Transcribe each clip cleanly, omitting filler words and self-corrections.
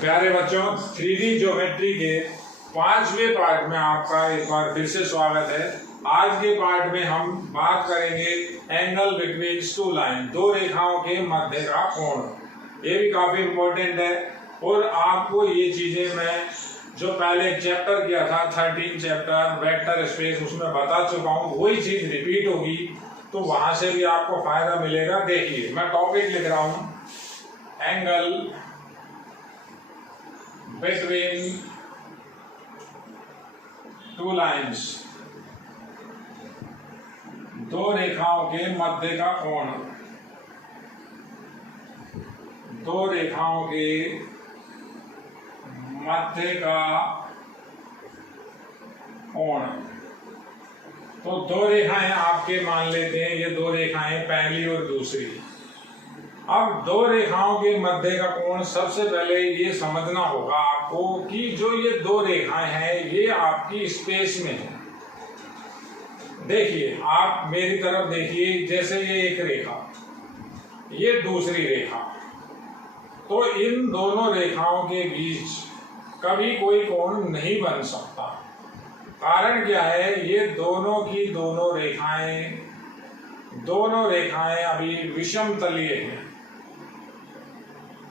प्यारे बच्चों, 3D geometry के 5वें पार्ट में आपका एक बार फिर से स्वागत है। आज के पार्ट में हम बात करेंगे एंगल बिटवीन टू लाइन, दो रेखाओं के मध्य का कोण। ये भी काफी इम्पोर्टेंट है और आपको ये चीजें मैं जो पहले चैप्टर किया था 13 चैप्टर वेक्टर स्पेस, उसमें बता चुका हूँ। वही चीज रिपीट होगी तो वहां से भी आपको फायदा मिलेगा। देखिए, मैं टॉपिक लिख रहा हूं, एंगल बिटवीन टू लाइन्स, दो रेखाओं के मध्य का कोण, दो रेखाओं के मध्य का कोण। तो दो रेखाएं आपके मान लेते हैं, ये दो रेखाएं पहली और दूसरी। अब दो रेखाओं के मध्य का कोण, सबसे पहले ये समझना होगा आपको कि जो ये दो रेखाएं हैं ये आपकी स्पेस में है। देखिए, आप मेरी तरफ देखिए, जैसे ये एक रेखा, ये दूसरी रेखा, तो इन दोनों रेखाओं के बीच कभी कोई कोण नहीं बन सकता। कारण क्या है? ये दोनों की दोनों रेखाएं अभी विषम तलीय हैं।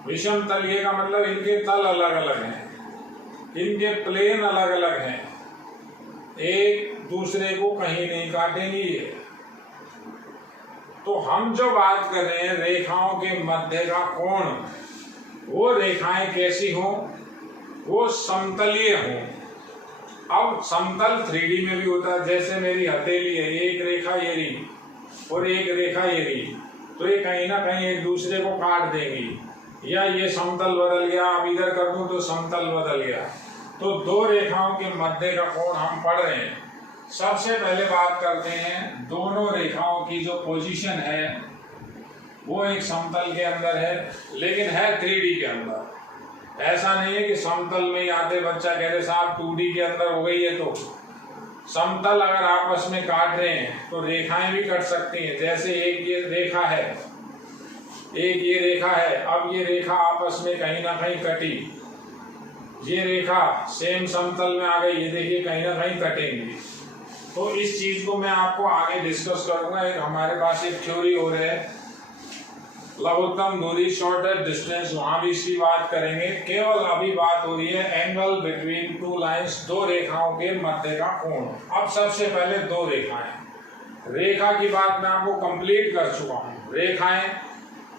विषम तलीय का मतलब इनके तल अलग अलग हैं, इनके प्लेन अलग अलग हैं, एक दूसरे को कहीं नहीं काटेंगी। तो हम जो बात कर रहे हैं रेखाओं के मध्य का कोण, वो रेखाएं कैसी हों? वो समतलीय हों। अब समतल 3D में भी होता है, जैसे मेरी हथेली है, एक रेखा ये रही और एक रेखा ये रही, तो ये कहीं ना कहीं एक दूसरे को काट देंगी। या ये समतल बदल गया, अब इधर कर दूं तो समतल बदल गया। तो दो रेखाओं के मध्य का कोण हम पढ़ रहे हैं। सबसे पहले बात करते हैं, दोनों रेखाओं की जो पोजीशन है वो एक समतल के अंदर है, लेकिन है 3D के अंदर। ऐसा नहीं है कि समतल में ही आते बच्चा कह रहे साहब 2D के अंदर हो गई है। तो समतल अगर आपस में काट रहे हैं तो रेखाएं भी कट सकती हैं। जैसे एक ये रेखा है, एक ये रेखा है, अब ये रेखा आपस में कहीं ना कहीं कटी, ये रेखा सेम समतल में आ गई, ये देखिए कहीं ना कहीं कटेंगी। तो इस चीज को मैं आपको आगे डिस्कस करूंगा। एक हमारे पास एक थ्योरी हो रही है, लघुत्तम दूरी, शॉर्टेस्ट डिस्टेंस, वहां भी इसकी बात करेंगे। केवल अभी बात हो रही है एंगल बिटवीन टू लाइंस, दो रेखाओं के मध्य का कोण। अब सबसे पहले दो रेखाएं, रेखा की बात मैं आपको कंप्लीट कर चुका हूं। रेखाएं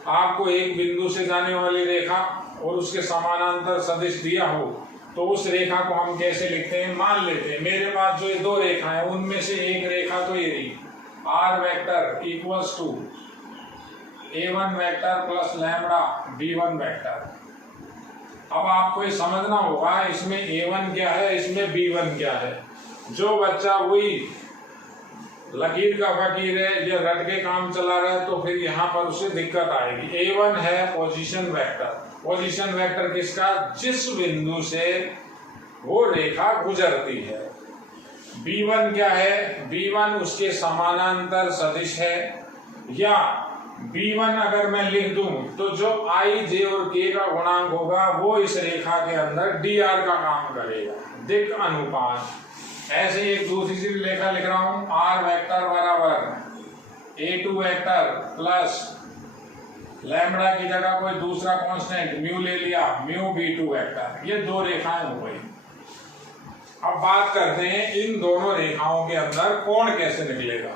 आपको एक बिंदु से जाने वाली रेखा और उसके समानांतर सदिश दिया हो तो उस रेखा को हम कैसे लिखते हैं? मान लेते हैं मेरे पास जो ये दो रेखा है उनमें से एक रेखा तो ये रही, R vector equals to A1 vector plus lambda B1 vector. अब आपको ये समझना होगा इसमें A1 क्या है, इसमें B1 क्या है। जो बच्चा वही लकीर का फकीर है या रट के काम चला रहा है तो फिर यहाँ पर उसे दिक्कत आएगी। A1 है पोजीशन वेक्टर। पोजीशन वेक्टर किसका? जिस बिंदु से वो रेखा गुजरती है। B1 क्या है? B1 उसके समानांतर सदिश है। या B1 अगर मैं लिख दूं तो जो I, J और K का गुणांक होगा वो इस रेखा के अंदर dr का काम करेगा, दिक् अनुपात। ऐसे एक दूसरी सी रेखा लिख रहा हूं, R वेक्टर बराबर A2 वेक्टर प्लस लैम्बडा की जगह कोई दूसरा कांस्टेंट म्यू ले लिया, म्यू B2 वेक्टर। ये दो रेखाएं हो गई। अब बात करते हैं इन दोनों रेखाओं के अंदर कोण कैसे निकलेगा।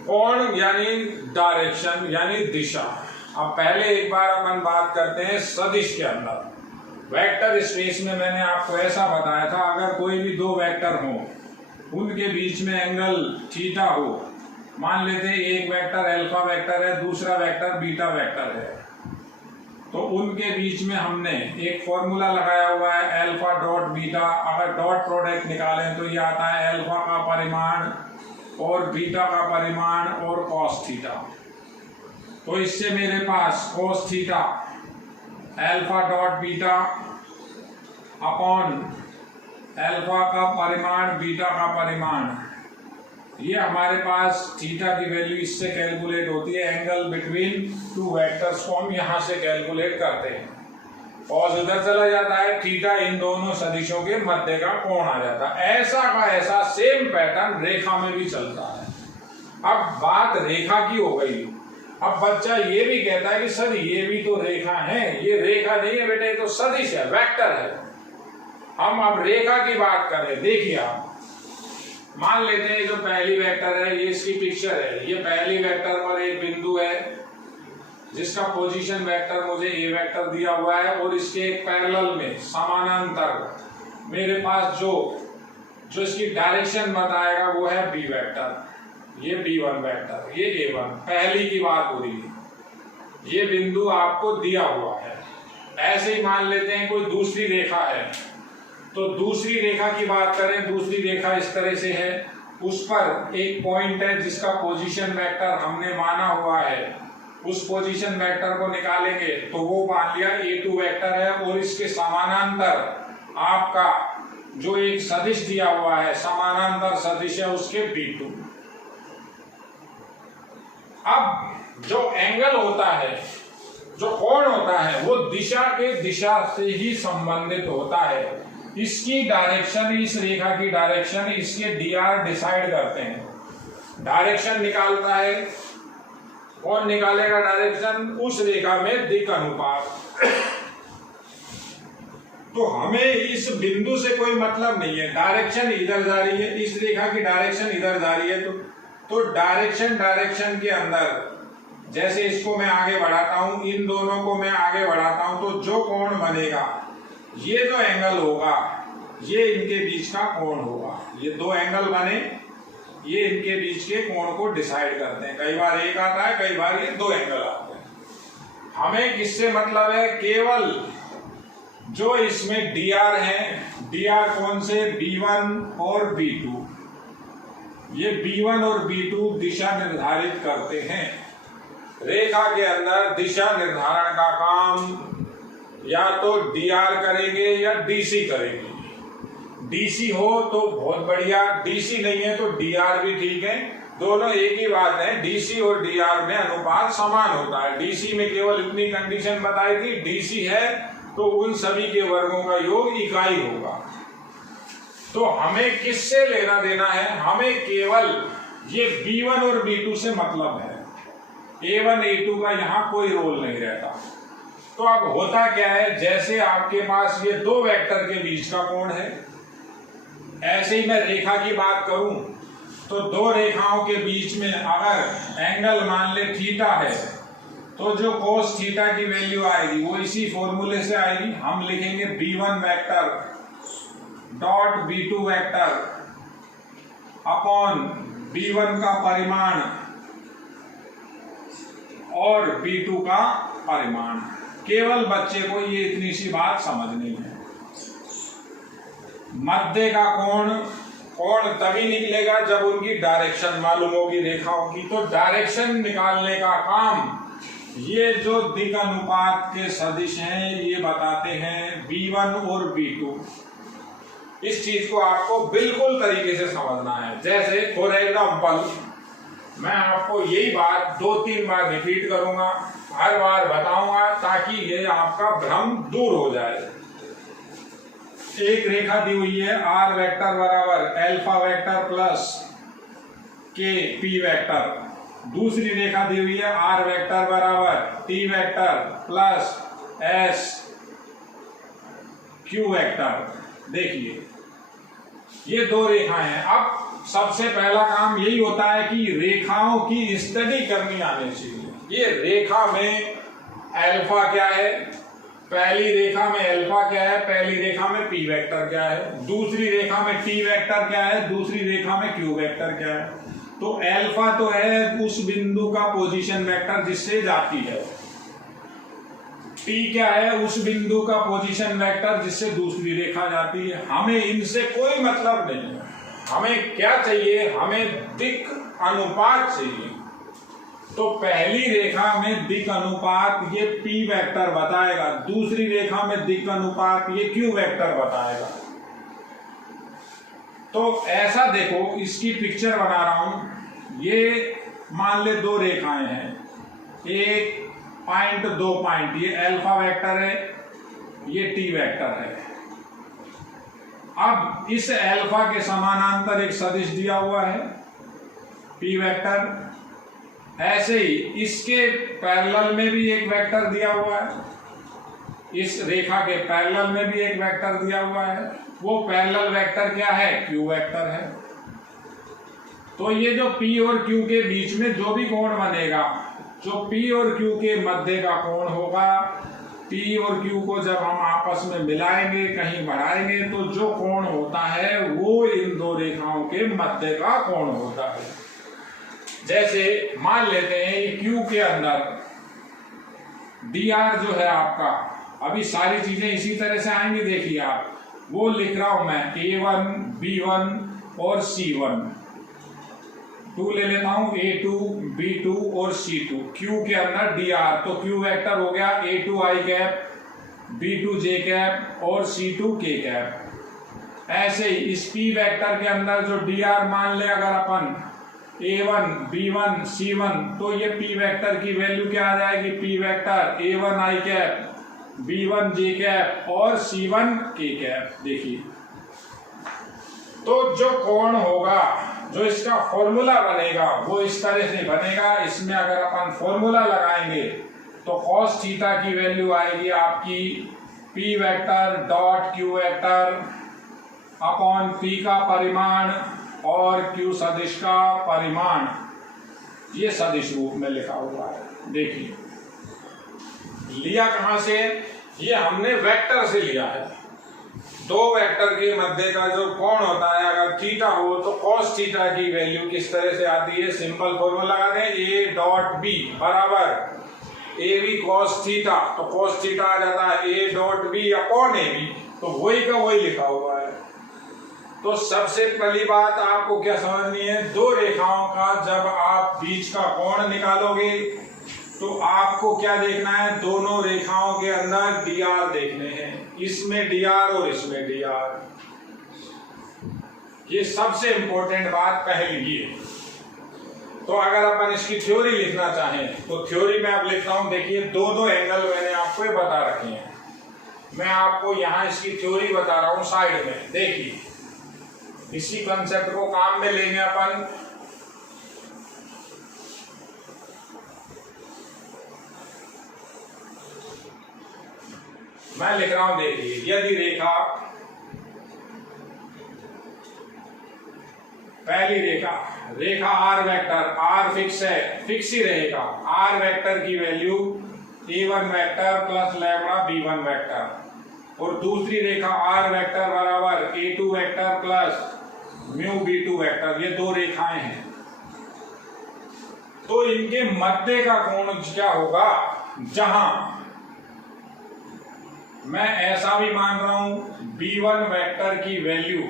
कोण यानी डायरेक्शन, यानी दिशा। अब पहले एक बार अपन बात करते हैं सदिश के अंदर। वेक्टर स्पेस में मैंने आपको ऐसा बताया था, अगर कोई भी दो वेक्टर हो उनके बीच में एंगल थीटा हो, मान लेते हैं एक वेक्टर अल्फा वेक्टर है, दूसरा वेक्टर बीटा वेक्टर है, तो उनके बीच में हमने एक फॉर्मूला लगाया हुआ है अल्फा डॉट बीटा। अगर डॉट प्रोडक्ट निकालें तो ये आता है अल्फा का परिमाण और बीटा का परिमाण और कॉस थीटा। तो इससे मेरे पास cos theta alpha dot beta upon alpha का परिमाण बीटा का परिमाण, ये हमारे पास थीटा की वैल्यू इससे कैलकुलेट होती है। एंगल बिटवीन टू वेक्टर्स को हम यहां से कैलकुलेट करते हैं। कॉस उधर चला जाता है, थीटा इन दोनों सदिशों के मध्य का कोण आ जाता है। ऐसा का ऐसा सेम पैटर्न रेखा में भी चलता है। अब बात रेखा की हो गई। अब बच्चा ये भी कहता है कि सर ये भी तो रेखा है, ये रेखा नहीं है बेटे, तो सदिश है, वेक्टर है। हम अब रेखा की बात करें। देखिए आप मान लेते हैं जो पहली वेक्टर है, ये इसकी पिक्चर है। ये पहली वेक्टर पर एक बिंदु है जिसका पोजीशन वेक्टर मुझे ए वेक्टर दिया हुआ है, और इसके एक पैरेलल में समानांतर मेरे पास जो इसकी डायरेक्शन बताएगा वो है बी वेक्टर। ये B1 वेक्टर, ये A1, पहली की बात हो रही है। ये बिंदु आपको दिया हुआ है। ऐसे ही मान लेते हैं कोई दूसरी रेखा है, तो दूसरी रेखा की बात करें। दूसरी रेखा इस तरह से है, उस पर एक पॉइंट है जिसका पोजीशन वेक्टर हमने माना हुआ है। उस पोजीशन वेक्टर को निकालेंगे तो वो मान लिया A2 वेक्टर है, और इसके समानांतर आपका जो एक सदिश दिया हुआ है, समानांतर सदिश है, उसके B2। अब जो एंगल होता है, जो कोण होता है, वो दिशा से ही संबंधित होता है। इसकी डायरेक्शन, इस रेखा की डायरेक्शन इसके dr डिसाइड करते हैं। डायरेक्शन निकालता है, कौन निकालेगा डायरेक्शन? उस रेखा में दिक् अनुपात। तो हमें इस बिंदु से कोई मतलब नहीं है, डायरेक्शन इधर जा रही है, इस रेखा की डायरेक्शन इधर जा रही है, तो डायरेक्शन के अंदर जैसे इसको मैं आगे बढ़ाता हूं, इन दोनों को मैं आगे बढ़ाता हूं, तो जो कोण बनेगा, ये जो एंगल होगा, ये इनके बीच का कोण होगा। ये दो एंगल बने, ये इनके बीच के कोण को डिसाइड करते हैं। कई बार एक आता है, कई बार ये दो एंगल आते हैं। हमें किससे मतलब है? केवल जो इसमें dr है, dr कौन से? B1 और B2। ये B1 और B2 दिशा निर्धारित करते हैं। रेखा के अंदर दिशा निर्धारण का काम या तो dr करेंगे या dc करेंगे। dc हो तो बहुत बढ़िया, dc नहीं है तो dr भी ठीक है, दोनों एक ही बात है। dc और dr में अनुपात समान होता है। dc में केवल इतनी कंडीशन बताई थी, dc है तो उन सभी के वर्गों का योग इकाई होगा। तो हमें किससे लेना देना है? हमें केवल ये B1 और B2 से मतलब है। A1 A2 का यहां कोई रोल नहीं रहता। तो अब होता क्या है, जैसे आपके पास ये दो वेक्टर के बीच का कोण है, ऐसे ही मैं रेखा की बात करूं तो दो रेखाओं के बीच में अगर एंगल मान ले थीटा है, तो जो कोस थीटा की वैल्यू आएगी वो इसी फॉर्मूले से आएगी। हम लिखेंगे B1 vector dot B2 vector upon B1 का परिमाण और B2 का परिमाण। केवल बच्चे को ये इतनी सी बात समझनी है। मध्य का कोण तभी निकलेगा जब उनकी डायरेक्शन मालूम होगी रेखाओं की। तो डायरेक्शन निकालने का काम ये जो दिक् अनुपात के सदिश हैं ये बताते हैं, B1 और B2। इस चीज को आपको बिल्कुल तरीके से समझना है। जैसे फॉर एग्जाम्पल मैं आपको यही बात 2-3 बार रिपीट करूंगा, हर बार बताऊंगा ताकि ये आपका भ्रम दूर हो जाए। एक रेखा दी हुई है R वेक्टर बराबर अल्फा वेक्टर प्लस के पी वेक्टर। दूसरी रेखा दी हुई है R वेक्टर बराबर T vector plus S Q vector. देखिए ये दो रेखाएं हैं। अब सबसे पहला काम यही होता है कि रेखाओं की स्टडी करनी आनी चाहिए। ये रेखा में अल्फा क्या है, पहली रेखा में अल्फा क्या है, पहली रेखा में पी वेक्टर क्या है, दूसरी रेखा में टी वेक्टर क्या है, दूसरी रेखा में क्यू वेक्टर क्या है। तो अल्फा तो है उस बिंदु का पोजीशन वेक्टर जिससे जाती है, टी क्या है, उस बिंदु का पोजीशन वेक्टर जिससे दूसरी रेखा जाती है। हमें इनसे कोई मतलब नहीं है। हमें क्या चाहिए? हमें दिक् अनुपात चाहिए। तो पहली रेखा में दिक् अनुपात ये P वेक्टर बताएगा, दूसरी रेखा में दिक् अनुपात ये Q वेक्टर बताएगा। तो ऐसा देखो, इसकी पिक्चर बना रहा हूं। ये मान ले दो रेखाएं हैं, एक पॉइंट, दो पॉइंट। ये अल्फा वेक्टर है ये टी वेक्टर है। अब इस अल्फा के समानांतर एक सदिश दिया हुआ है पी वेक्टर। ऐसे ही इसके पैरेलल में भी एक वेक्टर दिया हुआ है, इस रेखा के पैरेलल में भी एक वेक्टर दिया हुआ है। वो पैरेलल वेक्टर क्या है? क्यू वेक्टर है। तो ये जो P और Q के बीच में जो भी कोण बनेगा, जो P और Q के मध्य का कोण होगा, P और Q को जब हम आपस में मिलाएंगे, कहीं बढ़ाएंगे, तो जो कोण होता है वो इन दो रेखाओं के मध्य का कोण होता है। जैसे मान लेते हैं Q के अंदर dr जो है आपका, अभी सारी चीजें इसी तरह से आएंगी, देखिए आप, वो लिख रहा हूं मैं A1, B1 और C1, 2 ले लेता हूं A2, B2 और C2। Q के अंदर dr, तो Q वेक्टर हो गया A2 i cap, B2 j cap और C2 k कैप। ऐसे ही इस P वेक्टर के अंदर जो dr मान ले अगर अपन A1, B1, C1, तो ये P वेक्टर की वैल्यू क्या आ जाएगी? P vector A1 i cap, B1 j cap और C1 k कैप। देखिए, तो जो कोण होगा, जो इसका फॉर्मूला बनेगा वो इस तरह से बनेगा। इसमें अगर अपन फॉर्मूला लगाएंगे तो cos थीटा की वैल्यू आएगी आपकी P vector dot Q vector upon P का परिमाण और Q सदिश का परिमाण। ये सदिश रूप में लिखा हुआ है। देखिए, लिया कहां से? ये हमने वेक्टर से लिया है। दो वेक्टर के मध्य का जो कोण होता है, अगर थीटा हो तो cos थीटा की वैल्यू किस तरह से आती है? सिंपल फॉर्मूला लगा दें, A डॉट B बराबर AB cos थीटा, तो cos थीटा आ जाता है A dot B upon AB, तो वही का वही लिखा हुआ है। तो सबसे पहली बात आपको क्या समझनी है? दो रेखाओं का जब आप बीच का कोण निकालोगे तो आपको क्या देखना है? दोनों रेखाओं के अंदर dr देखने हैं, इसमें dr और इसमें dr। ये सबसे इंपॉर्टेंट बात पहली ये। तो अगर अपन इसकी थ्योरी लिखना चाहें तो थ्योरी में आप लिखता हूं। देखिए, दो एंगल मैंने आपको बता रखे हैं, मैं आपको यहां इसकी थ्योरी बता रहा हूं साइड में। देखिए, इसी कंसेप्ट को काम में लेंगे अपन। मैं लिख रहा हूं, देखिए, यदि रेखा, पहली रेखा R वेक्टर, R फिक्स है, फिक्स ही रहेगा। R वेक्टर की value A1 vector plus lambda B1 vector, और दूसरी रेखा R वेक्टर बराबर A2 vector plus mu B2 vector. ये दो रेखाएं हैं, तो इनके मध्य का कोण क्या होगा? जहां मैं ऐसा भी मान रहा हूं B1 वेक्टर की वैल्यू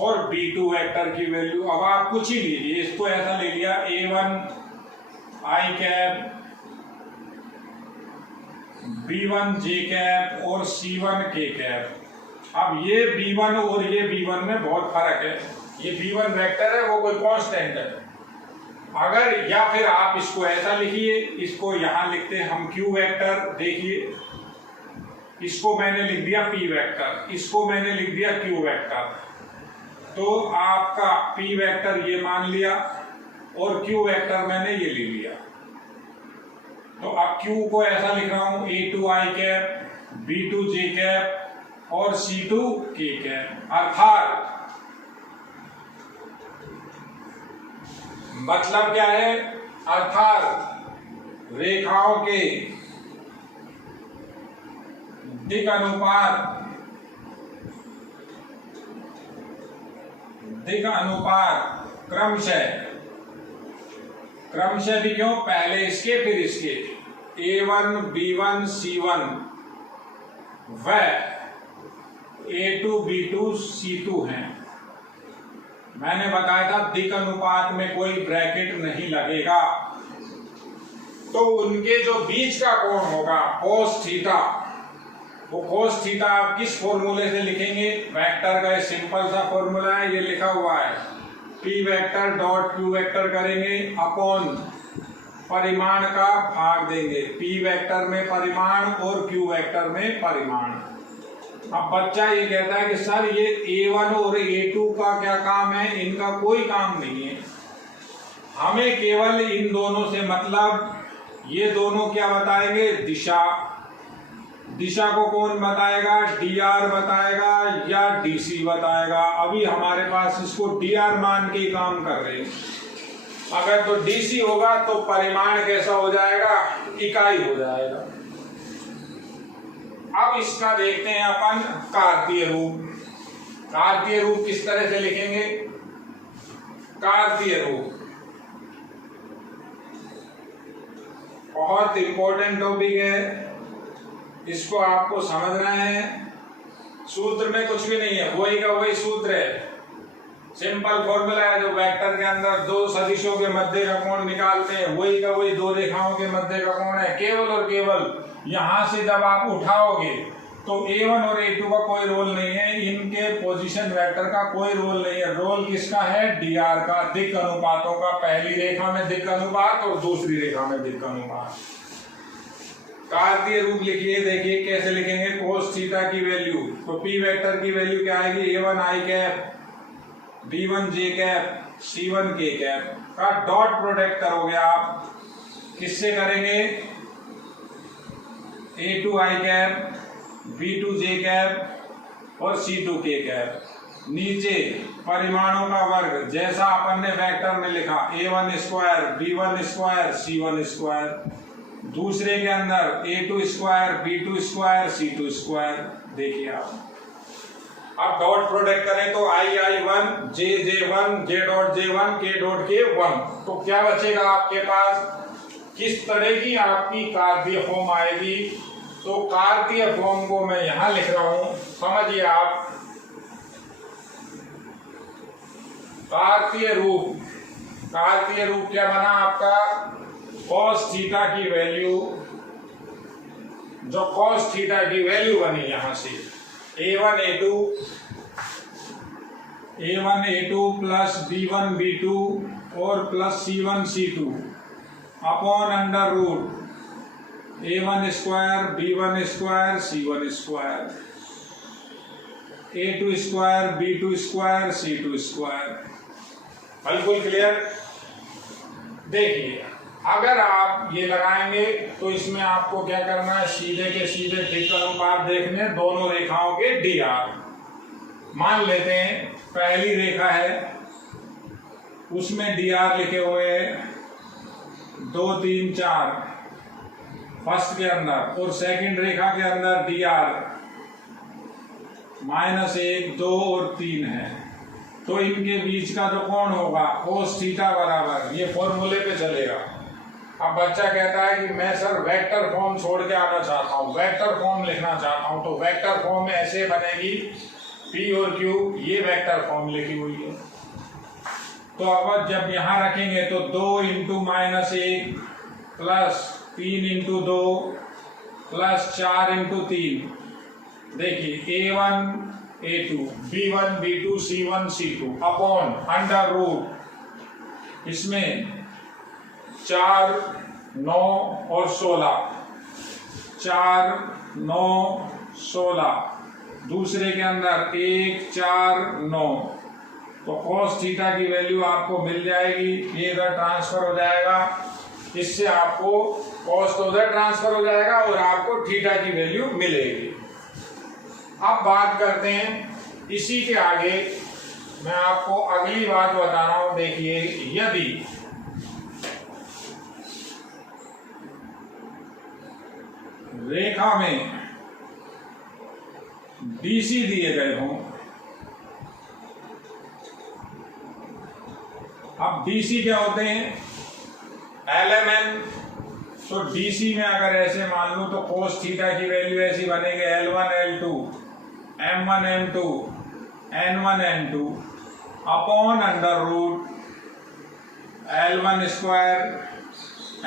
और B2 वेक्टर की वैल्यू, अब आप कुछ ही लीजिए, इसको ऐसा ले लिया A1 i cap, B1 j cap और C1 k कैप। अब ये B1 और ये B1 में बहुत फर्क है। ये B1 वेक्टर है, वो कोई कांस्टेंट है। अगर, या फिर आप इसको ऐसा लिखिए, इसको यहां लिखते हैं हम Q वेक्टर। देखिए, इसको मैंने लिख दिया P वेक्टर, इसको मैंने लिख दिया Q वेक्टर। तो आपका P वेक्टर ये मान लिया और Q वेक्टर मैंने ये ले लिया। तो अब Q को ऐसा लिख रहा हूं A2 i cap, B2 j cap और C2 k कैप। अर्थात मतलब क्या है? अर्थात रेखाओं के दिक् अनुपात क्रमशः भी क्यों? पहले इसके फिर इसके, A1 B1 C1 व A2 B2 C2 हैं। मैंने बताया था दिक् अनुपात में कोई ब्रैकेट नहीं लगेगा, तो उनके जो बीच का कोण होगा cos थीटा, वो cos थीटा आप किस फॉर्मूले से लिखेंगे? वेक्टर का सिंपल सा फॉर्मूला है, ये लिखा हुआ है P vector dot Q vector करेंगे अपॉन परिमाण का भाग देंगे, P वेक्टर में परिमाण और Q वेक्टर में परिमाण। अब बच्चा ये कहता है कि सर ये A1 और A2 का क्या काम है, इनका कोई काम नहीं है, हमें केवल इन दोनों से मतलब, ये दोनों क्या बताएंगे, दिशा। दिशा को कौन बताएगा, dr बताएगा या dc बताएगा। अभी हमारे पास इसको dr मान के काम कर रहे हैं, अगर तो dc होगा तो परिमाण कैसा हो जाएगा, इकाई हो जाएगा। अब इसका देखते हैं अपन कार्तीय रूप। कार्तीय रूप किस तरह से लिखेंगे, कार्तीय रूप बहुत इंपॉर्टेंट टॉपिक है, इसको आपको समझना है। सूत्र में कुछ भी नहीं है, वही का वही सूत्र है, सिंपल फॉर्मूला है जो वेक्टर के अंदर दो सदिशों के मध्य का कोण निकालते हैं, वही का वही दो रेखाओं के मध्य का कोण है। केवल और केवल यहां से जब आप उठाओगे तो A1 और A2 का कोई रोल नहीं है, इनके पोजीशन वेक्टर का कोई रोल नहीं है। रोल किसका है, dr का, दिक् अनुपातों का, पहली रेखा में दिक् अनुपात और दूसरी रेखा में दिक् अनुपात। कार्तीय रूप लिखिए, देखिए कैसे लिखेंगे। कोस थीटा की वैल्यू, तो P वेक्टर की वैल्यू क्या आएगी, A1 i cap, B1 j cap, C1 k cap का डॉट प्रोडक्ट करोगे आप, किससे करेंगे, A2 i cap, B2 j cap और C2 k कैप। नीचे परिमाणों का वर्ग जैसा अपन ने वेक्टर में लिखा, A1 square, B1 square, C1 square. दूसरे के अंदर A2 square, B2 square, C2 square. देखिए आप अब डॉट प्रोडक्ट करें तो I1, J1, J dot J1, K dot K1, तो क्या बचेगा आपके पास, किस तरह की आपकी कार्तीय फॉर्म आएगी। तो कार्तीय फॉर्म को मैं यहां लिख रहा हूं, समझिए आप। कार्तीय रूप, कार्तीय रूप क्या बना आपका, cos थीटा की वैल्यू, जो cos थीटा की वैल्यू बनी यहां से A1 A2 plus B1 B2 और plus C1 C2 upon under root A1 square, B1 square, C1 square, A2 square, B2 square, C2 square. बिल्कुल क्लियर। देखिए अगर आप ये लगाएंगे तो इसमें आपको क्या करना है, सीधे के सीधे दिक् अनुपात देखने दोनों रेखाओं के dr। मान लेते हैं पहली रेखा है उसमें dr लिखे हुए 2 3 4 फर्स्ट के अंदर, और सेकंड रेखा के अंदर dr -1 2 और 3 है, तो इनके बीच का जो कोण होगा cos थीटा बराबर, ये फॉर्मूले पे चलेगा। अब बच्चा कहता है कि मैं सर वेक्टर फॉर्म छोड़ के आना चाहता हूँ, वेक्टर फॉर्म लिखना चाहता हूँ, तो वेक्टर फॉर्म में ऐसे बनेगी, P और Q ये वेक्टर फॉर्म लिखी हुई है। तो अब जब यहाँ रखेंगे तो 2 × -1 प्लस 3 × 2 प्लस 4 × 3, देखिए A1 A2 B1 B2 C1 C2 upon under root, इसमें 4 9 और 16, 4 9 16, दूसरे के अंदर 1 4 9, तो cos थीटा की वैल्यू आपको मिल जाएगी, ये इधर ट्रांसफर हो जाएगा, इससे आपको cos तो उधर ट्रांसफर हो जाएगा और आपको थीटा की वैल्यू मिलेगी। अब बात करते हैं इसी के आगे, मैं आपको अगली बात बता रहा हूं। देखिए यदि रेखा में DC दिए गए हों, अब DC क्या होते हैं, LMN, तो DC में अगर ऐसे मान लो तो cos थीटा की वैल्यू ऐसी बनेगी L1 L2 M1 M2 N1 N2 upon under root L1 square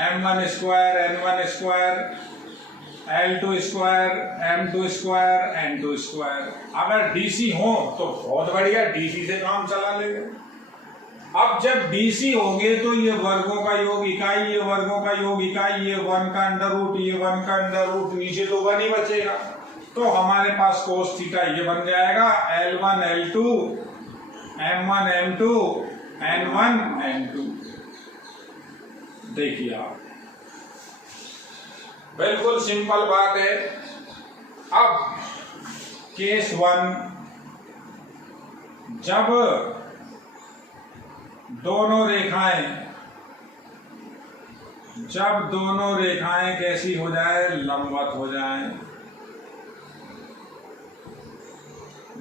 M1 square N1 square L2 square M2 square N2 square. अगर DC हो तो बहुत बढ़िया, DC से काम चला लेंगे। अब जब BC होंगे तो ये वर्गों का योग इकाई, ये वर्गों का योग इकाई, ये 1 का अंडर रूट, ये 1 का अंडर रूट, नीचे तो 1 ही बचेगा। तो हमारे पास कोस थीटा ये बन जाएगा L1 L2 M1 M2 N1 N2। देखिए आप, बिल्कुल सिंपल बात है। अब केस 1, जब दोनों रेखाएं कैसी हो जाए, लंबवत हो जाए।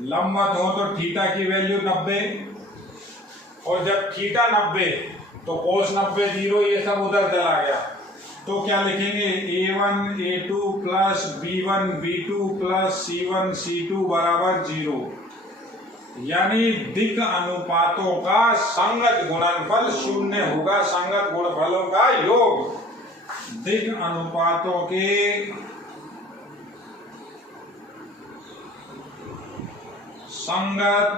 लंबवत हो तो थीटा की वैल्यू 90, और जब थीटा 90 तो कोस 90 0, ये सब उधर चला गया। तो क्या लिखेंगे, A1 A2 plus B1 B2 plus C1 C2 बराबर 0। यानी दिक् अनुपातों का संगत गुणनफल 0 होगा। संगत गुणनफलों का योग दिक् अनुपातों के संगत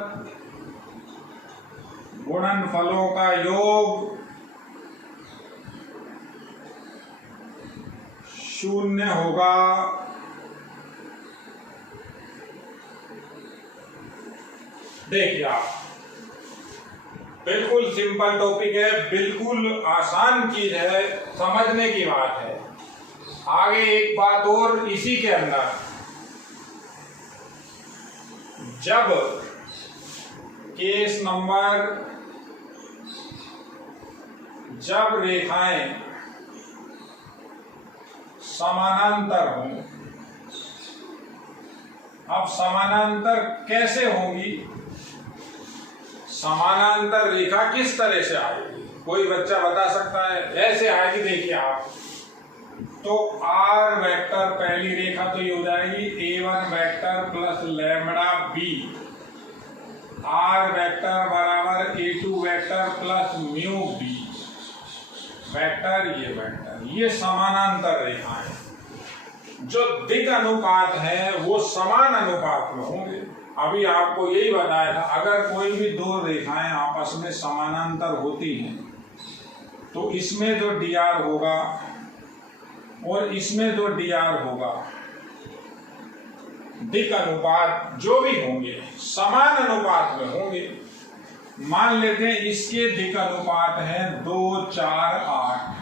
गुणनफलों का योग 0 होगा। देखिए आप, बिल्कुल सिंपल टॉपिक है, बिल्कुल आसान चीज है, समझने की बात है। आगे एक बात और इसी के अंदर, जब केस नंबर, जब रेखाएं समानांतर हों। अब समानांतर कैसे होंगी, समानांतर रेखा किस तरह से आएगी, कोई बच्चा बता सकता है? ऐसे आएगी, देखिए आप। तो R वेक्टर पहली रेखा तो ये हो जाएगी A1 vector plus lambda B, R vector बराबर A2 vector plus mu B vector, ये वेक्टर, ये समानांतर रेखाएं। जो दिक् अनुपात है वो समान अनुपात में होंगे। अभी आपको यही बताया था, अगर कोई भी दो रेखाएं आपस में समानांतर होती हैं तो इसमें जो dr होगा और इसमें जो dr होगा, दिक् अनुपात जो भी होंगे समान अनुपात में होंगे। मान लेते हैं इसके दिक् अनुपात है 2 4 8,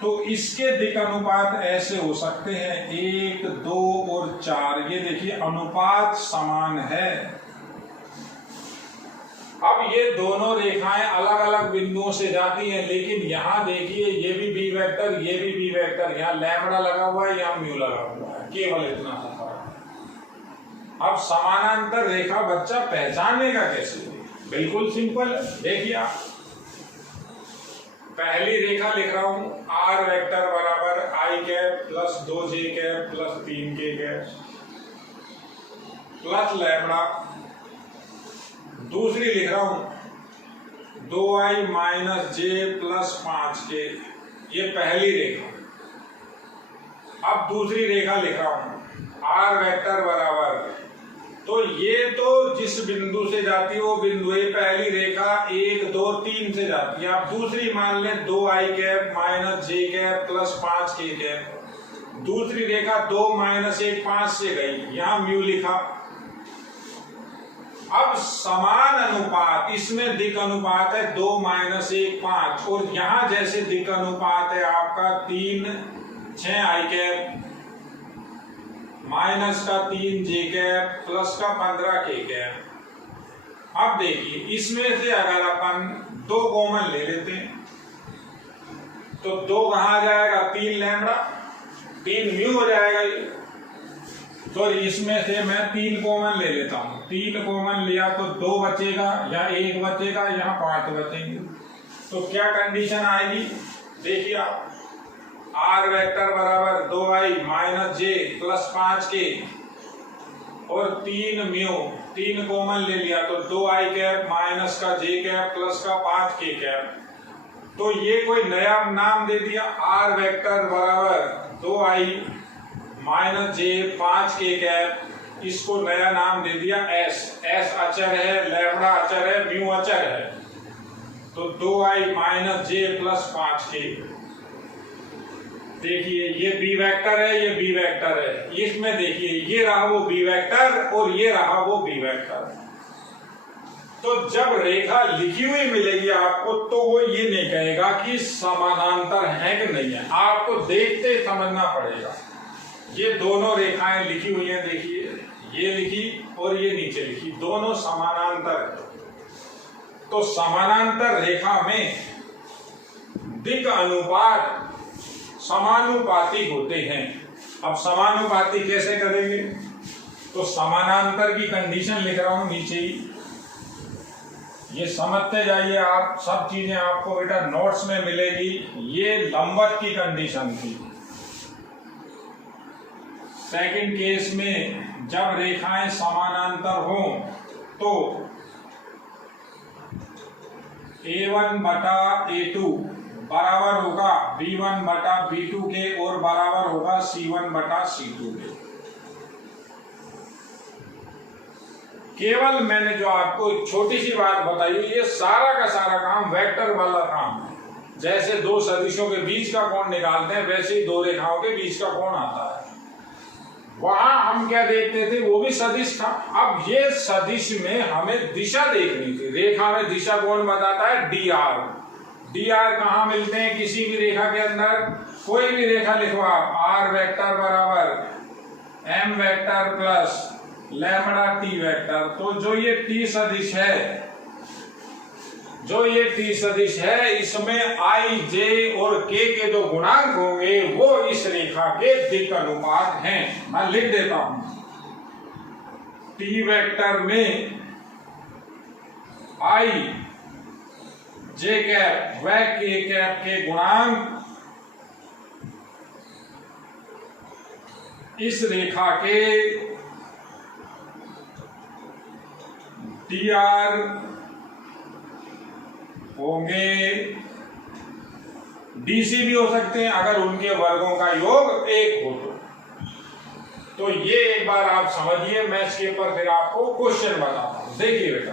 तो इसके दिक् अनुपात ऐसे हो सकते हैं 1 2 और 4। ये देखिए अनुपात समान है। अब ये दोनों रेखाएं अलग अलग बिंदुओं से जाती हैं, लेकिन यहां देखिए ये भी बी वेक्टर, ये भी बी वेक्टर, यहाँ लैम्बडा लगा हुआ है, यहाँ म्यू लगा हुआ है, केवल इतना सा फर्क। अब समानांतर रेखा बच्चा पहचानेगा कैसे? बिल्कुल सिंपल है। देखिए आप, पहली रेखा लिख रहा हूं, R वेक्टर बराबर I cap plus 2J cap plus 3K cap plus lambda. दूसरी लिख रहा हूं 2I minus J plus 5K, ये पहली रेखा। अब दूसरी रेखा लिख रहा हूं R वेक्टर बराबर, तो ये तो जिस बिंदु से जाती है वो बिंदु, ये पहली रेखा 1 2 3 से जाती है। आप दूसरी मान लें 2I cap minus J cap plus 5K cap. दूसरी रेखा 2 माइनस 1 5 से गई, यहां म्यू लिखा। अब समान अनुपात, इसमें दिक् अनुपात है 2 माइनस 1 5, और यहां जैसे दिक् अनुपात है आपका 3 6I कैप माइनस का 3J कैप प्लस का 15K कैप। अब देखिए इसमें से अगर अपन 2 कॉमन ले लेते हैं तो 2 कहां जाएगा, 3 लैम्बडा, 3 म्यू हो जाएगा ये। तो इसमें से मैं 3 कॉमन ले लेता हूं, 3 कॉमन लिया तो 2 बचेगा, या 1 बचेगा, यहाँ 5 बचेंगे। तो क्या कंडीशन आएगी, देखिए आप, R वेक्टर बराबर 2I minus J plus 5K और 3 म्यू, 3 कॉमन ले लिया तो 2I कैप माइनस का J कैप प्लस का 5K कैप। तो ये कोई नया नाम दे दिया, R वेक्टर बराबर 2I minus J 5K cap, इसको नया नाम दे दिया S। S अचर है, लैम्बडा अचर है, म्यू अचर है। तो 2i माइनस जे प्लस 5k। देखिए ये बी वेक्टर है, ये बी वेक्टर है। इसमें देखिए ये रहा वो बी वेक्टर और ये रहा वो बी वेक्टर। तो जब रेखा लिखी हुई मिलेगी आपको तो वो ये नहीं कहेगा कि समानांतर है कि नहीं है, आपको देखते समझना पड़ेगा। ये दोनों रेखाएं लिखी हुई हैं, देखिए ये लिखी और ये नीचे लिखी, दोनों समानांतर है। तो समानांतर रेखा में दिक् अनुपात समानुपाती होते हैं। अब समानुपाती कैसे करेंगे? तो समानांतर की कंडीशन लिख रहा हूं नीचे ही, ये समझते जाइए आप। सब चीजें आपको बेटा नोट्स में मिलेगी। ये लंबवत की कंडीशन थी। सेकंड केस में जब रेखाएं समानांतर हो तो A1 बटा A2 बराबर होगा B1 बटा B2 के और बराबर होगा C1 बटा C2 के। केवल मैंने जो आपको एक छोटी सी बात बताई, ये सारा का सारा काम वेक्टर वाला काम है। जैसे दो सदिशों के बीच का कोण निकालते हैं वैसे ही दो रेखाओं के बीच का कोण आता है। वहां हम क्या देखते थे, वो भी सदिश था। अब ये सदिश में हमें दिशा देखनी थी। रेखा में दिशा कौन बताता है? dr। dr कहाँ मिलते हैं? किसी भी रेखा के अंदर कोई भी रेखा लिखो आप, r वेक्टर बराबर m vector plus lambda t vector. तो जो ये t सदिश है, जो ये t सदिश है, इसमें i, j और k के जो गुणांक होंगे वो इस रेखा के दिक् अनुपात हैं। मैं लिख देता हूं, t वेक्टर में i, j कैप व k कैप के गुणांक इस रेखा के dr होंगे। डीसी भी हो सकते हैं अगर उनके वर्गों का योग 1 हो तो ये एक बार आप समझिए। मैं इसके ऊपर फिर आपको क्वेश्चन बताता हूं। देखिए बेटा,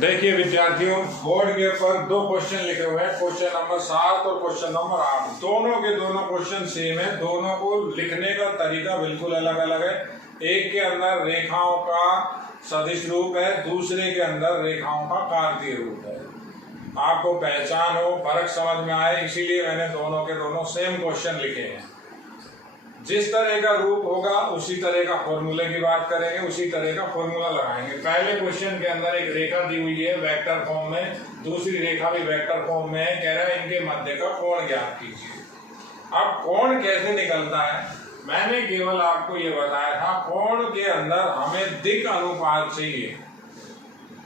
देखिए विद्यार्थियों, बोर्ड के ऊपर दो क्वेश्चन लिखे हुए हैं, क्वेश्चन नंबर 7 और क्वेश्चन नंबर 8। दोनों के दोनों क्वेश्चन सेम है। दोनों को लिखने का तरीका बिल्कुल अलग अलग है। एक के अंदर रेखाओं का सदिश रूप है, दूसरे के अंदर रेखाओं का कार्तीय रूप है। आपको पहचान हो, फर्क समझ में आए, इसीलिए मैंने दोनों के दोनों सेम क्वेश्चन लिखे हैं। जिस तरह का रूप होगा उसी तरह का फॉर्मूले की बात करेंगे, उसी तरह का फॉर्मूला लगाएंगे। पहले क्वेश्चन के अंदर एक रेखा दी हुई है वेक्टर फॉर्म में, दूसरी रेखा भी वेक्टर फॉर्म में है। कह रहा है इनके मध्य का कोण ज्ञात कीजिए। अब कोण कैसे निकलता है? मैंने केवल आपको ये बताया था, कोण के अंदर हमें दिक् अनुपात चाहिए।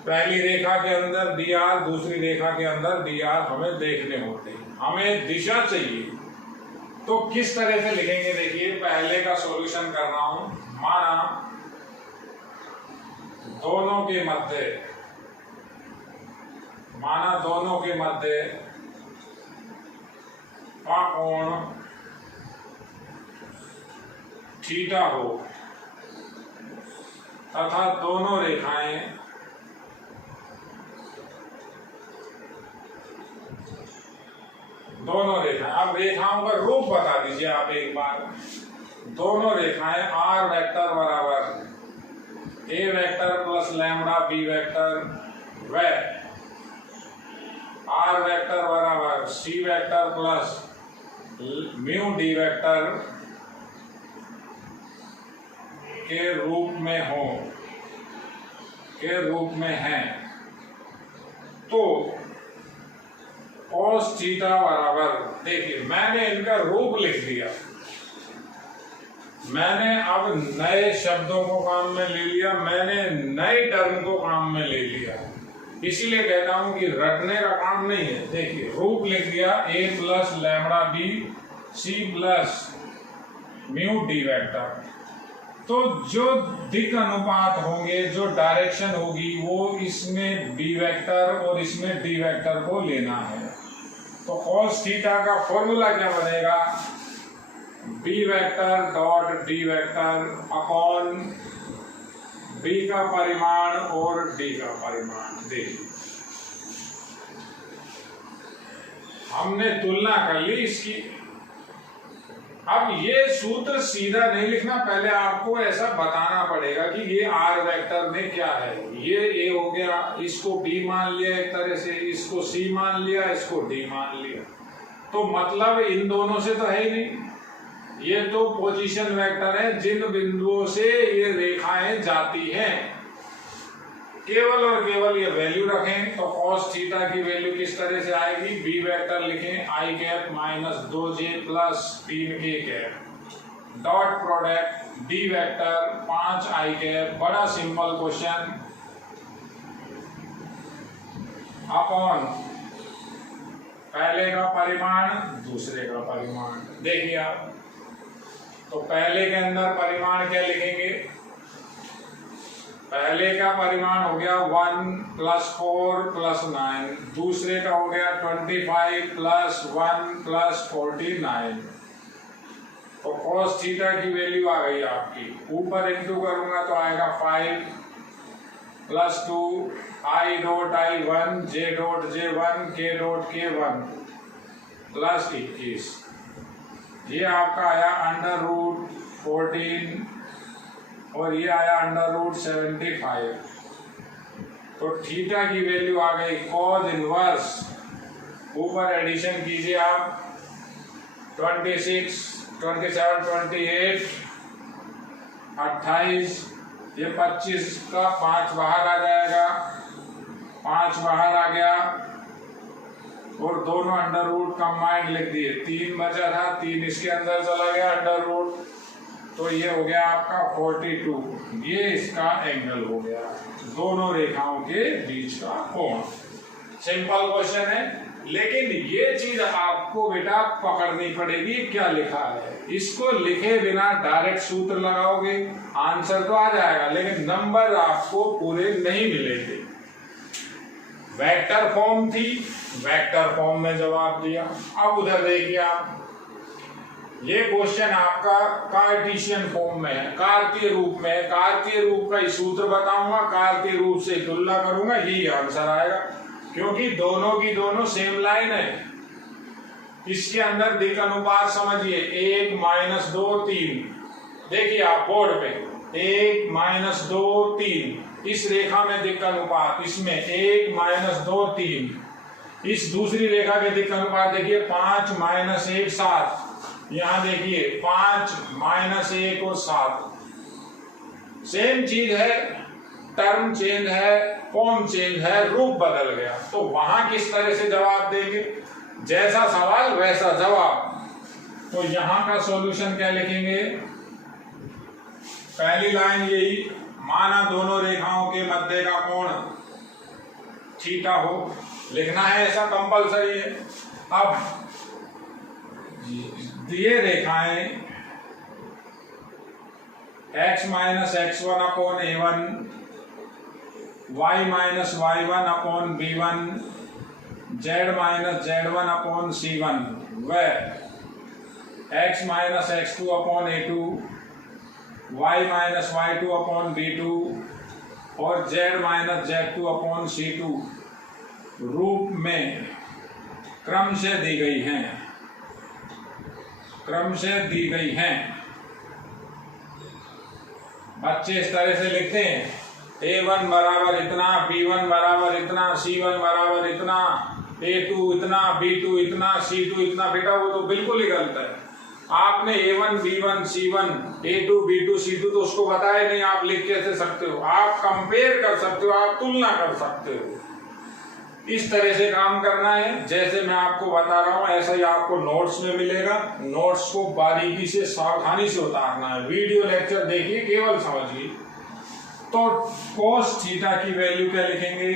पहली रेखा के अंदर dr, दूसरी रेखा के अंदर dr हमें देखने होते हैं। हमें दिशा चाहिए। तो किस तरह से लिखेंगे? देखिए, पहले का सॉल्यूशन कर रहा हूं। माना दोनों के मध्य का कोण थीटा हो तथा दोनों रेखाएं अब रेखाओं का रूप बता दीजिए आप एक बार। दोनों रेखाएं r वेक्टर बराबर a vector plus lambda b vector व r वेक्टर बराबर c vector plus mu d vector के रूप में हैं। तो cos थीटा बराबर, देखिए मैंने इनका रूप लिख दिया। मैंने अब नए शब्दों को काम में ले लिया, मैंने नए टर्म को काम में ले लिया। इसीलिए कहता हूं कि रटने का काम नहीं है। देखिए रूप लिख दिया, a plus lambda b c plus mu d vector. तो जो दिक् अनुपात होंगे, जो डायरेक्शन होगी, वो इसमें b वेक्टर और इसमें d वेक्टर को लेना है। तो cos थीटा का फॉर्मूला क्या बनेगा? b vector dot d vector upon B का परिमाण और डी का परिमाण। देखिए हमने तुलना कर ली इसकी। अब ये सूत्र सीधा नहीं लिखना, पहले आपको ऐसा बताना पड़ेगा कि ये आर वेक्टर में क्या है। ये ए हो गया, इसको बी मान लिया एक तरह से, इसको सी मान लिया, इसको डी मान लिया, तो मतलब इन दोनों से तो है ही नहीं। ये तो पोजीशन वेक्टर है, जिन बिंदुओं से ये रेखाएं जाती हैं केवल और केवल ये वैल्यू रखें। तो cos थीटा की वैल्यू किस तरह से आएगी, बी वेक्टर लिखें I cap minus 2j plus 3k cap dot product D vector 5i cap, बड़ा सिंपल क्वेश्चन, अपॉन पहले का परिमाण दूसरे का परिमाण। देखिए आप, तो पहले के अंदर परिमाण क्या लिखेंगे, पहले का परिमाण हो गया 1 + 4 + 9, दूसरे का हो गया 25 + 1 + 49। तो cos थीटा की वैल्यू आ गई आपकी, ऊपर इंटू करूंगा तो आएगा 5 + 2 i dot i1 j dot j1 k dot k1 plus 21। ये आपका आया √14 और ये आया √75। तो थीटा की वैल्यू आ गई cos इनवर्स, ऊपर एडिशन कीजिए आप 26 27 28 28, ये 25 का 5 बाहर आ जाएगा, 5 बाहर आ गया और दोनों अंडर रूट कंबाइंड लिख दिए, 3 बचा था, 3 इसके अंदर चला गया अंडर रूट, तो ये हो गया आपका 42। ये इसका एंगल हो गया, दोनों रेखाओं के बीच का कोण। सिंपल क्वेश्चन है, लेकिन ये चीज आपको बेटा पकड़नी पड़ेगी क्या लिखा है। इसको लिखे बिना डायरेक्ट सूत्र लगाओगे आंसर तो आ जाएगा, लेकिन नंबर आपको पूरे नहीं मिलेंगे। वेक्टर फॉर्म थी, वेक्टर फॉर्म में जवाब दिया। अब उधर देखिए आप, ये क्वेश्चन आपका कार्टेशियन फॉर्म में है, कार्तीय रूप में है। कार्तीय रूप का सूत्र बताऊंगा, कार्तीय रूप से तुलना करूंगा, यही आंसर आएगा, क्योंकि दोनों की दोनों सेम लाइन है। इसके अंदर दिक् अनुपात समझिए, 1 - 2 3। देखिए आप बोर्ड पे 1 - 2 3, इस रेखा में दिक् अनुपात, इसमें 1 - 2 3। इस दूसरी रेखा के दिक् अनुपात देखिए 5 - 1 7। यहां देखिए 5 - 1 और 7, सेम चीज है, टर्म चेंज है, फॉर्म चेंज है, रूप बदल गया। तो वहां किस तरह से जवाब देंगे, जैसा सवाल वैसा जवाब। तो यहां का सॉल्यूशन क्या लिखेंगे, पहली लाइन यही, माना दोनों रेखाओं के मध्य का कोण थीटा हो, लिखना है, ऐसा कंपलसरी है। अब ये रेखाएं x - x1 / a1, y - y1 / b1, z - z1 / c1 व x - x2 / a2, y - y2 / b2 और z - z2 / c2 रूप में क्रम से दी गई हैं, क्रम से दी गई हैं। बच्चे इस तरह से लिखते हैं, a1 बराबर इतना, b1 बराबर इतना, c1 बराबर इतना, a2 इतना, b2 इतना, c2 इतना। बेटा वो तो बिल्कुल ही गलत है। आपने a1 b1 c1 a2 b2 c2 तो उसको बताया नहीं, आप लिख कैसे सकते हो, आप कंपेयर कर सकते हो, आप तुलना कर सकते हो। इस तरह से काम करना है, जैसे मैं आपको बता रहा हूं ऐसा ही आपको नोट्स में मिलेगा। नोट्स को बारीकी से सावधानी से उतारना है, वीडियो लेक्चर देखिए, केवल समझिए। तो cos थीटा की वैल्यू क्या लिखेंगे,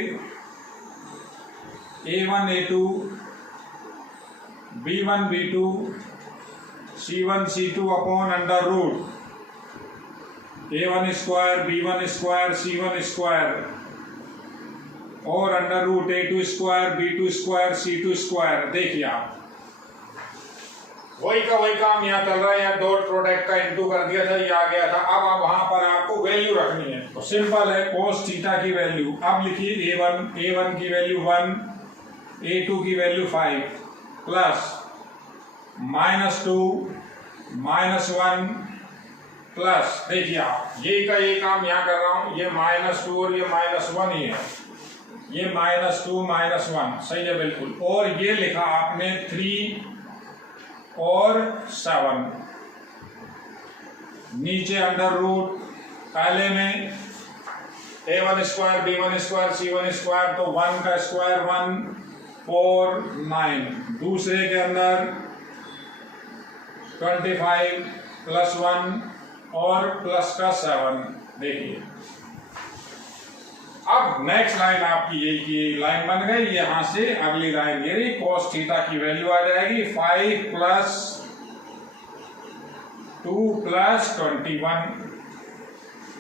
a1 a2 b1 b2 c1 c2 / under root a1 square b1 square c1 square और under root a2 square b2 square c2 square. देखिए आप वही का वही काम यहाँ चल रहा है, यहाँ डॉट प्रोडक्ट का इनटू कर दिया था, ये आ गया था। अब वहां पर आपको वैल्यू रखनी है, तो सिंपल है, cos थीटा की वैल्यू अब लिखिए a1 की वैल्यू 1, a2 की वैल्यू 5 प्लस -2 -1 प्लस, देखिए आप ये का ये काम यहाँ कर रहा हूं, ये -2 और ये -1 ही है, ये -2 -1 सही है बिल्कुल। और ये लिखा आपने 3 और 7, नीचे अंडर रूट, पहले में a1 square b1 square c1 square, तो 1 का स्क्वायर 1 4 9, दूसरे के अंदर 25 प्लस 1 और प्लस का 7। देखिए अब नेक्स्ट लाइन आपकी ये लाइन बन गई, यहां से अगली लाइन ये रही, cos थीटा की वैल्यू आ जाएगी 5 प्लस 2 प्लस 21।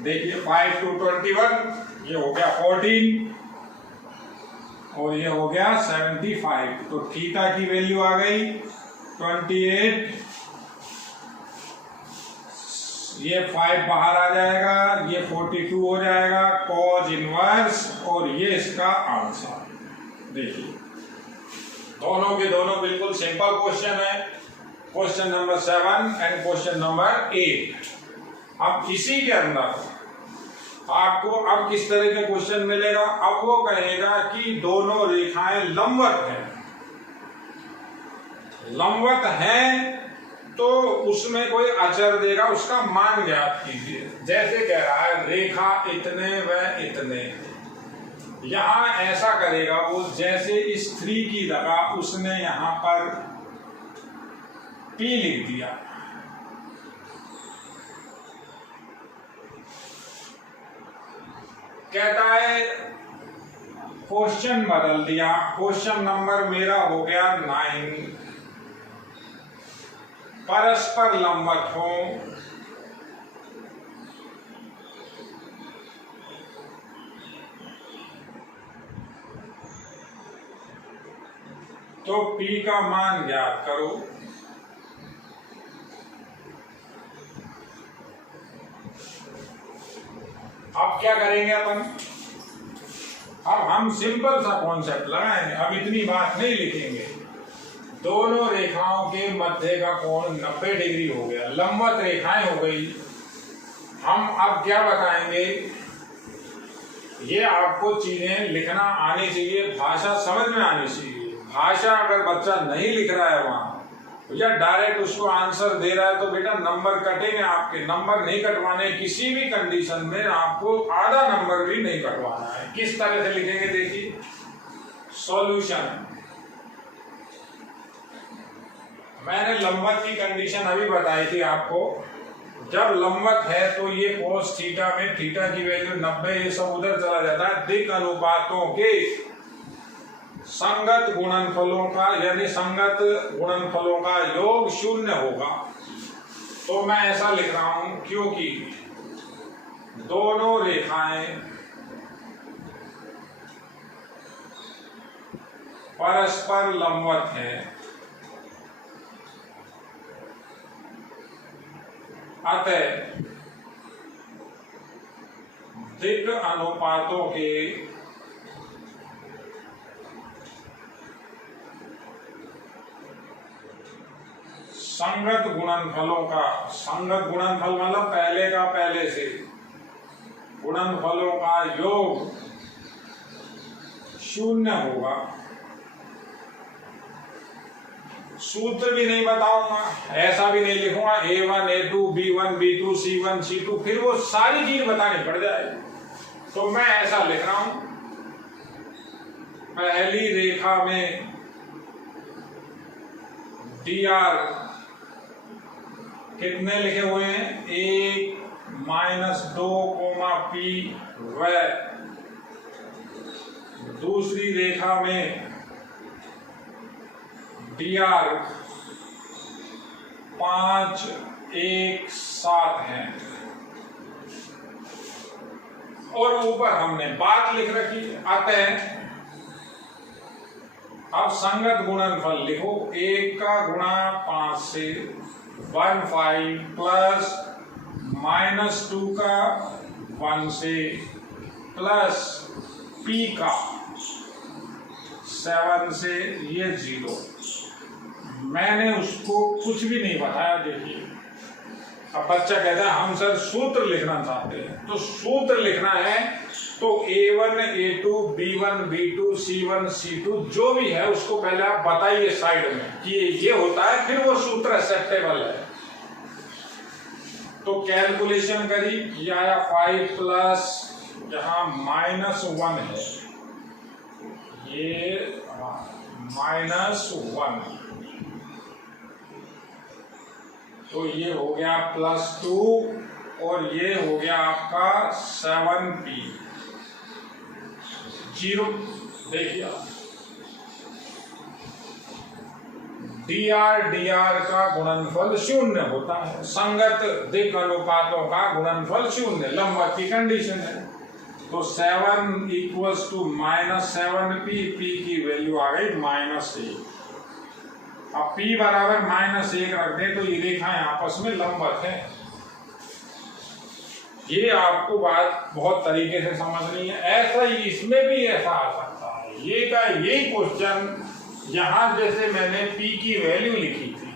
देखिए 5 to 21, ये हो गया 14 और ये हो गया 75, तो थीटा की वैल्यू आ गई 28, ये 5 बाहर आ जाएगा, ये 42 हो जाएगा cos इनवर्स, और ये इसका आंसर। देखिए दोनों के दोनों बिल्कुल सिंपल क्वेश्चन है, question number 7 and question number 8। अब इसी के अंदर आपको अब किस तरह के क्वेश्चन मिलेगा, अब वो कहेगा कि दोनों रेखाएं लंबवत हैं, लंबवत हैं तो उसमें कोई अचर देगा, उसका मान ज्ञात कीजिए। जैसे कह रहा है रेखा इतने व इतने, यहां ऐसा करेगा वो, जैसे इस 3 की जगह उसने यहां पर P लिख दिया, कहता है क्वेश्चन बदल दिया, क्वेश्चन नंबर मेरा हो गया 9, परस्पर लंबवत हो तो P का मान ज्ञात करो। अब क्या करेंगे अपन, अब हम सिंपल सा कॉन्सेप्ट लगाएंगे, अब इतनी बात नहीं लिखेंगे। दोनों रेखाओं के मध्य का कोण 90 डिग्री हो गया, लंबवत रेखाएं हो गई। हम अब क्या बताएंगे, ये आपको चीजें लिखना आनी चाहिए, भाषा समझ में आनी चाहिए। भाषा अगर बच्चा नहीं लिख रहा है वहां, या डायरेक्ट उसको आंसर दे रहा है, तो बेटा नंबर कटेंगे आपके। नंबर नहीं कटवाने, किसी भी कंडीशन में आपको आधा नंबर भी नहीं कटवाना है। किस तरह से लिखेंगे, देखिए सॉल्यूशन। मैंने लंबवत की कंडीशन अभी बताई थी आपको, जब लंबवत है तो ये cos थीटा में थीटा की वैल्यू 90, ये सब उधर चला जाता है। दिक् अनुपातों के संगत गुणनफलों का, यानी संगत गुणनफलों का योग 0 होगा। तो मैं ऐसा लिख रहा हूं क्योंकि दोनों रेखाएं परस्पर लंबवत हैं, अतः दिक् अनुपातों के संगत गुणनफलों का, संगत गुणनफल मतलब पहले का पहले से, गुणनफलों का योग 0 होगा। सूत्र भी नहीं बताऊंगा, ऐसा भी नहीं लिखूंगा A1 A2 B1 B2 C1 C2, फिर वो सारी चीज बतानी पड़ जाएगी। तो मैं ऐसा लिख रहा हूं, पहली रेखा में dr कितने लिखे हुए हैं, 1 -2 P, व दूसरी रेखा में dr 5 1 7 है, और ऊपर हमने बात लिख रखी। अतः अब संगत गुणनफल लिखो, 1 का गुणा 5 से 15 प्लस -2 का 1 से प्लस p का 7 से ये 0। मैंने उसको कुछ भी नहीं बताया। देखिए अब बच्चा कहता है हम सर सूत्र लिखना चाहते हैं, तो सूत्र लिखना है तो A1 A2 B1 B2 C1 C2 जो भी है उसको पहले आप बताइए साइड में कि ये होता है, फिर वो सूत्र एक्सेप्टेबल है। तो कैलकुलेशन करी, ये आया 5 प्लस यहाँ -1 है, ये -1, तो ये हो गया +2 और ये हो गया आपका 7p 0। देखिए dr का गुणनफल 0 होता है, संगत दिक् अनुपातों का गुणनफल 0, लंबवत की कंडीशन है। तो 7 इक्वल्स टू -7p, p की वैल्यू आ गई -1। अब p बराबर -1 रख दें तो ये रेखाएं आपस में लंबवत है। ये आपको बात बहुत तरीके से समझनी है। ऐसा ही इसमें भी ऐसा आ सकता है, ये का यही क्वेश्चन यहां जैसे मैंने p की वैल्यू लिखी थी,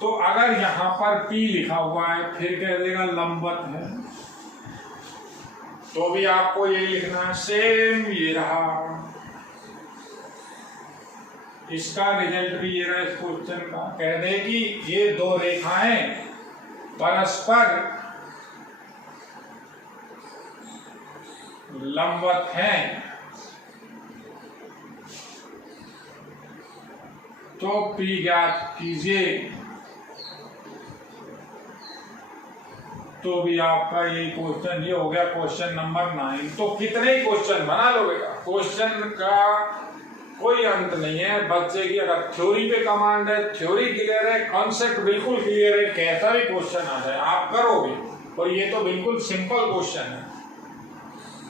तो अगर यहां पर p लिखा हुआ है फिर कह देगा लंबवत है, तो भी आपको ये लिखना है। सेम ये रहा, इसका रिजल्ट भी ये रहा इस क्वेश्चन का। कह दे कि ये दो रेखाएं परस्पर लंबवत हैं, तो p ज्ञात कीजिए। तो भी आपका ये क्वेश्चन ये हो गया क्वेश्चन नंबर 9। तो कितने क्वेश्चन बना लोगे? क्वेश्चन का कोई अंत नहीं है। बच्चे की अगर थ्योरी पे कमांड है, थ्योरी क्लियर है, कॉन्सेप्ट बिल्कुल क्लियर है, कैसा भी क्वेश्चन आ जाए आप करोगे। और ये तो बिल्कुल सिंपल क्वेश्चन है,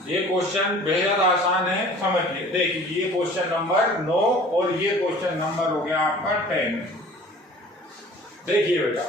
ये क्वेश्चन बेहद आसान है, समझिए। देखिए ये क्वेश्चन नंबर 9 और ये क्वेश्चन नंबर हो गया आपका 10। देखिए बेटा